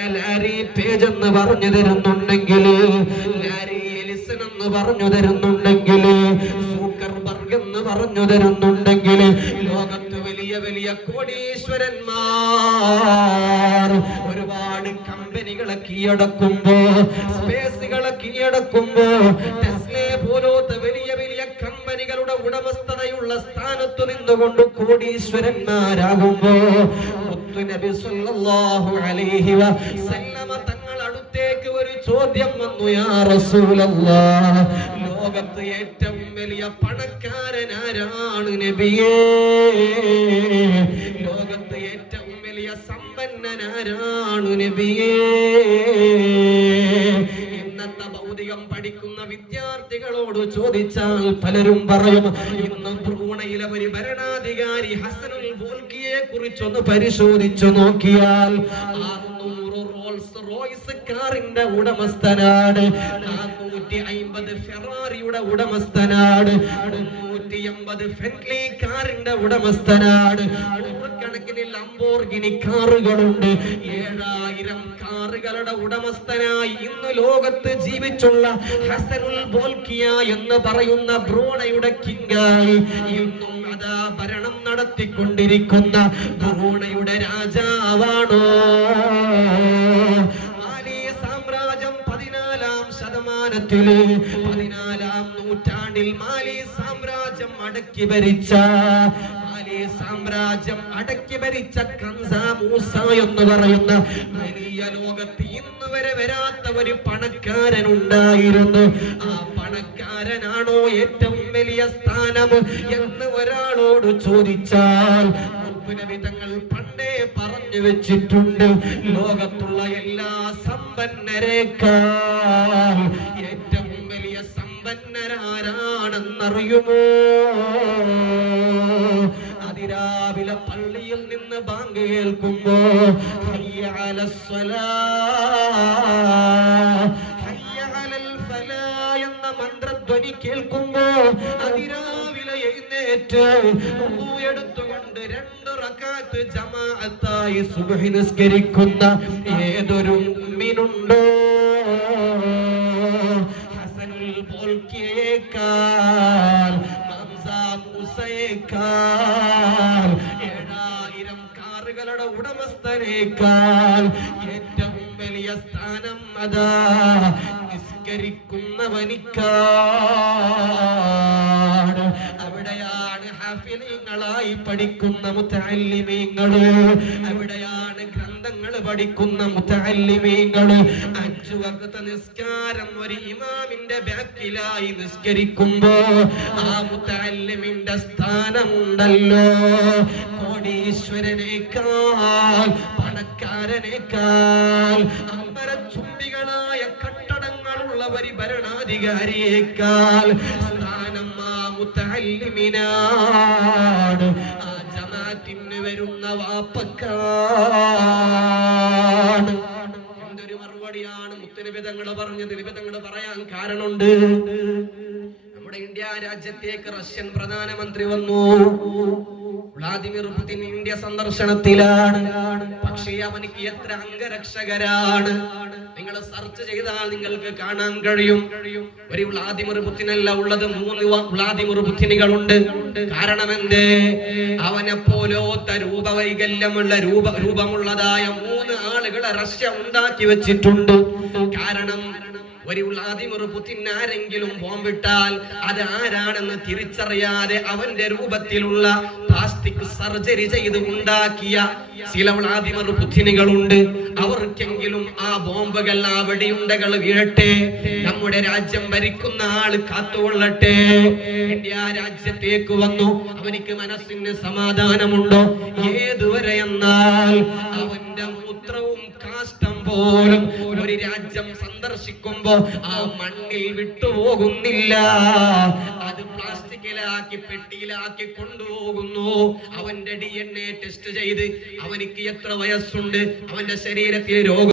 എന്നെ Larry page എന്ന് പറഞ്ഞു തരുന്നുണ്ടെങ്കിൽ, ലാരി എലിസൺ എന്ന് പറഞ്ഞു തരുന്നുണ്ടെങ്കിൽ, സൂക്കർബർഗ് എന്ന് പറഞ്ഞു തരുന്നുണ്ടെങ്കിൽ, ലോകത്ത് വലിയ വലിയ കോടീശ്വരന്മാർ ഒരുപാട് കമ്പനികളെ കീഴടക്കുമ്പോ, സ്പേസുകളെ കീഴടക്കുമ്പോ, ടെസ്ല പോലത്തെ വലിയ വലിയ കമ്പനികളുടെ ഉടമസ്ഥതയുള്ള സ്ഥാനത്ത് നിന്നുകൊണ്ട് കോടീശ്വരന്മാരാകുമ്പോ, നബി സല്ലല്ലാഹു അലൈഹി വസല്ലമ തങ്ങൾ അടുത്തേക്ക് ഒരു ചോദ്യം വന്നു, യാ റസൂലല്ലാഹ്, ലോകത്ത് ഏറ്റവും വലിയ പണക്കാരൻ ആരാണ് നബിയേ? ലോകത്ത് ഏറ്റവും വലിയ സമ്പന്നനാരാണ് നബിയേ? ഇന്നത്തെ ഭൗതികം പഠിക്കുന്ന വിദ്യാർത്ഥികളോട് ചോദിച്ചാൽ പലരും പറയും, ഇന്ന് ബ്രൂണയിലെ ഒരു ഭരണാധികാരി ഹസനുൽ ബോൽക്കിയെ കുറിച്ചൊന്ന് പരിശോധിച്ചു നോക്കിയാൽ 600 റോൾസ് റോയ്സ് കാറിന്റെ ഉടമസ്ഥനാണ്, 450 ഫെറാറിയുടെ ഉടമസ്ഥനാണ്, 380 ഫെൻലി കാറിന്റെ ഉടമസ്ഥനാണ്, നൂറുകണക്കിന് ലംബോർഗിനി കാറുകളുണ്ട്, 7000 കാറുകളുടെ ഉടമസ്ഥനായി ഇന്ന് ലോകത്ത് ജീവിച്ചുള്ള ഹസനുൽ ബോൽക്കിയ എന്ന് പറയുന്ന ബ്രൂണയുടെ കിങ്ങായി ഇന്നും അതാ ഭരണം നടത്തിക്കൊണ്ടിരിക്കുന്ന ബ്രൂണയുടെ രാജാവാണോ? മാലി സാമ്രാജ്യം 14-ാം ശതമാനത്തില് 14-ാം നൂറ്റാണ്ടിൽ മാലി സാമ്രാജ്യം അടക്കി ഭരിച്ച കൻസ മൂസ എന്ന് പറയുന്ന വലിയ ലോകത്ത് ഇന്ന് വരെ വരാത്ത ഒരു പണക്കാരൻ ഉണ്ടായിരുന്നു. ആ പണക്കാരനാണോ ഏറ്റവും വലിയ സ്ഥാനം എന്ന് ഒരാളോട് ചോദിച്ചാൽ നബി തങ്ങൾ പണ്ടേ പറഞ്ഞു വെച്ചിട്ടുണ്ട്, ലോകത്തുള്ള എല്ലാ സമ്പന്നരേക്കാൾ ഏറ്റവും വലിയ സമ്പന്നരാരാണെന്നറിയുമോ? അതിരാവിലെ പള്ളിയിൽ നിന്ന് ബാങ്ക് കേൾക്കുമ്പോ ഹയ്യ അലസ്സലാഹ് ഹയ്യ അലൽ ഫലാഹ് എന്ന മന്ത്രധ്വനി കേൾക്കുമ്പോ അതിരാവിലെ എഴുന്നേറ്റ് വുളു എടുത്തുകൊണ്ട് 2 റക്അത്ത് ജമാഅത്തായി സുബ്ഹി നിസ്കരിക്കുന്ന ഏതൊരു മുഅ്മിനുണ്ടോ? ഹസനുൽ ബോൽക്കിയേക്കാൾ, മൂസയേക്കാൾ, 7000 കാറുകളുടെ ഉടമസ്ഥനേക്കാൾ ഏറ്റവും വലിയ സ്ഥാനം അതാ നിസ്കരിക്കുന്നവനിക്കാണ്. അവിടെയാണ് ഹാഫിളീങ്ങളായി പഠിക്കുന്ന മുതഅല്ലിമീങ്ങള്, അവിടെയാണ് ഗ്രന്ഥങ്ങൾ പഠിക്കുന്ന മുതഅല്ലിമീങ്ങള്. 5 വഖ്ത് നിസ്കാരം ഒരു ഇമാമിന്റെ ബാക്കിലായി നിസ്കരിക്കുമ്പോ ആ മുതഅല്ലിമിന്റെ സ്ഥാനമുണ്ടല്ലോ കോടീശ്വരനേക്കാൾ, പണക്കാരനേക്കാൾ, അമ്പരച്ചുംബികളായ കട്ടടങ്ങളുള്ള ഒരു ഭരണാധികാരിയേക്കാൾ സ്ഥാനം ആ മുതഅല്ലിമിനാണ്. ആ ജമാഅത്തിന് വരുന്ന വാപ്പക്കാണ്. എന്തൊരു മറുപടിയാണ് മുത്തുനബി തങ്ങൾ പറഞ്ഞത്. നബി തങ്ങൾ പറയാൻ കാരണമുണ്ട്. നമ്മുടെ ഇന്ത്യ രാജ്യത്തേക്ക് റഷ്യൻ പ്രധാനമന്ത്രി വന്നു. വ്ളാദിമിർ പുടിൻ ഇന്ത്യ സന്ദർശനത്തിലാണ്. പക്ഷേ അവനിക്ക് എത്ര അംഗരക്ഷകരാണ് നിങ്ങൾ സെർച്ച് ചെയ്താൽ നിങ്ങൾക്ക് കാണാൻ കഴിയും. ഒരു വ്ളാദിമിർ പുടിനല്ല ഉള്ളത്, 3 വ്ളാദിമിർ പുടിനുകളുണ്ട്. കാരണം എന്തേ? അവനെ പോലത്തെ രൂപവൈകല്യമുള്ള രൂപമുള്ളതായ 3 ആളുകളെ റഷ്യ ഉണ്ടാക്കി വെച്ചിട്ടുണ്ട്. കാരണം ഒരു വ്ളാദിമിർ പുടിൻ ആരെങ്കിലും ബോംബിട്ടാൽ അത് ആരാണെന്ന് തിരിച്ചറിയാതെ അവന്റെ രൂപത്തിലുള്ള പ്ലാസ്റ്റിക് സർജറി ചെയ്ത് ഉണ്ടാക്കിയ ചില വ്ളാദിമിർ പുടിനുകളുണ്ട്. അവർക്കെങ്കിലും ആ ബോംബുകൾ, ആ വെടിയുണ്ടകൾ വീഴട്ടെ, നമ്മുടെ രാജ്യം ഭരിക്കുന്ന ആള് കാത്തുകൊള്ളട്ടെ. ഇന്ത്യ രാജ്യത്തേക്ക് വന്നു. അവനിക്ക് മനസ്സിന് സമാധാനമുണ്ടോ? ഏതുവരെ എന്നാൽ അവന്റെ മൂത്രവും കാഷ്ടം പോലും ഒരു രാജ്യം സന്ദർശിക്കുമ്പോ ആ മണ്ണിൽ വിട്ടുപോകുന്നില്ല. അത് പ്ലാസ്റ്റിക്കിലാക്കി പെട്ടിയിലാക്കി കൊണ്ടുപോകുന്നു. അവന്റെ DNA ടെസ്റ്റ് ചെയ്ത് അവനിക്ക് എത്ര വയസ്സുണ്ട്, അവന്റെ ശരീരത്തിൽ രോഗം